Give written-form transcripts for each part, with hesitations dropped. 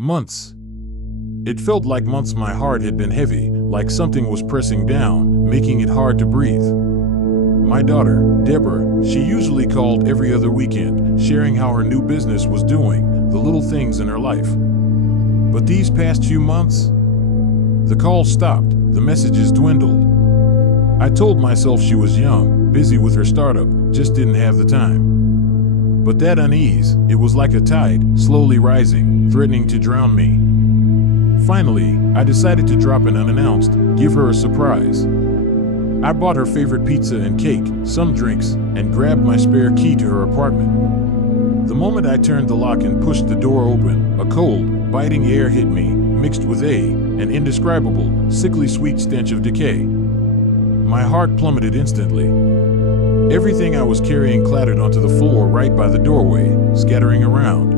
Months. It felt like months. My heart had been heavy, like something was pressing down, making it hard to breathe. My daughter, Deborah, she usually called every other weekend, sharing how her new business was doing, the little things in her life. But these past few months, the calls stopped, the messages dwindled. I told myself she was young, busy with her startup, just didn't have the time. But that unease, it was like a tide, slowly rising, threatening to drown me. Finally, I decided to drop in unannounced, give her a surprise. I bought her favorite pizza and cake, some drinks, and grabbed my spare key to her apartment. The moment I turned the lock and pushed the door open, a cold, biting air hit me, mixed with an indescribable, sickly sweet stench of decay. My heart plummeted instantly. Everything I was carrying clattered onto the floor right by the doorway, scattering around.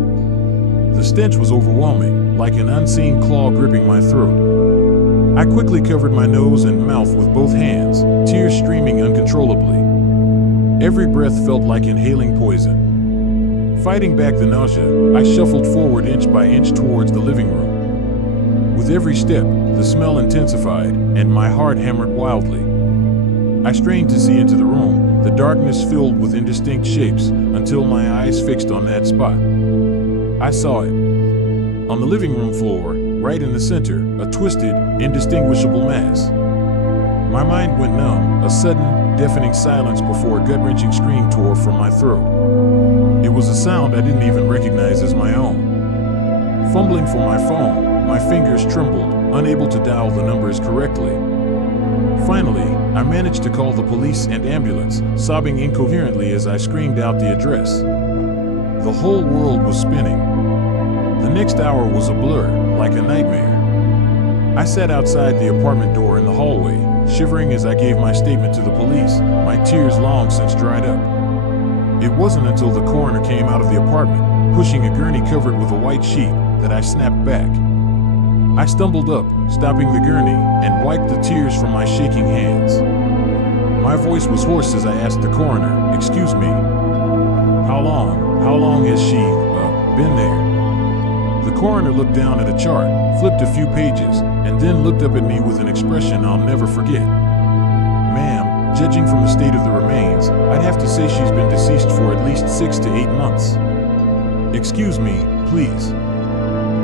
The stench was overwhelming, like an unseen claw gripping my throat. I quickly covered my nose and mouth with both hands, tears streaming uncontrollably. Every breath felt like inhaling poison. Fighting back the nausea, I shuffled forward inch by inch towards the living room. With every step, the smell intensified, and my heart hammered wildly. I strained to see into the room, the darkness filled with indistinct shapes, until my eyes fixed on that spot. I saw it. On the living room floor, right in the center, a twisted, indistinguishable mass. My mind went numb, a sudden, deafening silence before a gut-wrenching scream tore from my throat. It was a sound I didn't even recognize as my own. Fumbling for my phone, my fingers trembled, unable to dial the numbers correctly. Finally, I managed to call the police and ambulance, sobbing incoherently as I screamed out the address. The whole world was spinning. The next hour was a blur, like a nightmare. I sat outside the apartment door in the hallway, shivering as I gave my statement to the police, my tears long since dried up. It wasn't until the coroner came out of the apartment, pushing a gurney covered with a white sheet, that I snapped back. I stumbled up, stopping the gurney, and wiped the tears from my shaking hands. My voice was hoarse as I asked the coroner, "Excuse me, how long has she, been there?" The coroner looked down at a chart, flipped a few pages, and then looked up at me with an expression I'll never forget. "Ma'am, judging from the state of the remains, I'd have to say she's been deceased for at least 6 to 8 months. Excuse me, please,"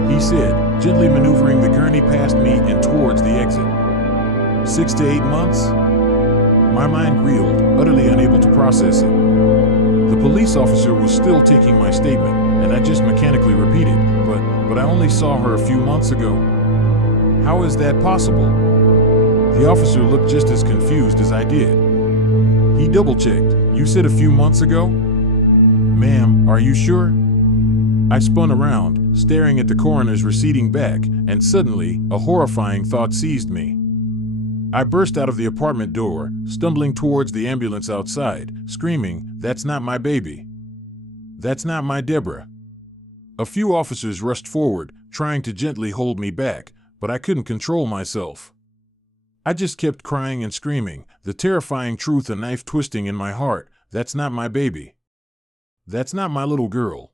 he said, gently maneuvering the gurney past me and towards the exit. 6 to 8 months? My mind reeled, utterly unable to process it. The police officer was still taking my statement, and I just mechanically repeated, but I only saw her a few months ago. How is that possible? The officer looked just as confused as I did. He double-checked. "You said a few months ago?" "Ma'am, are you sure?" I spun around, staring at the coroner's receding back, and suddenly, a horrifying thought seized me. I burst out of the apartment door, stumbling towards the ambulance outside, screaming, "That's not my baby. That's not my Deborah." A few officers rushed forward, trying to gently hold me back, but I couldn't control myself. I just kept crying and screaming, the terrifying truth a knife twisting in my heart, "That's not my baby. That's not my little girl."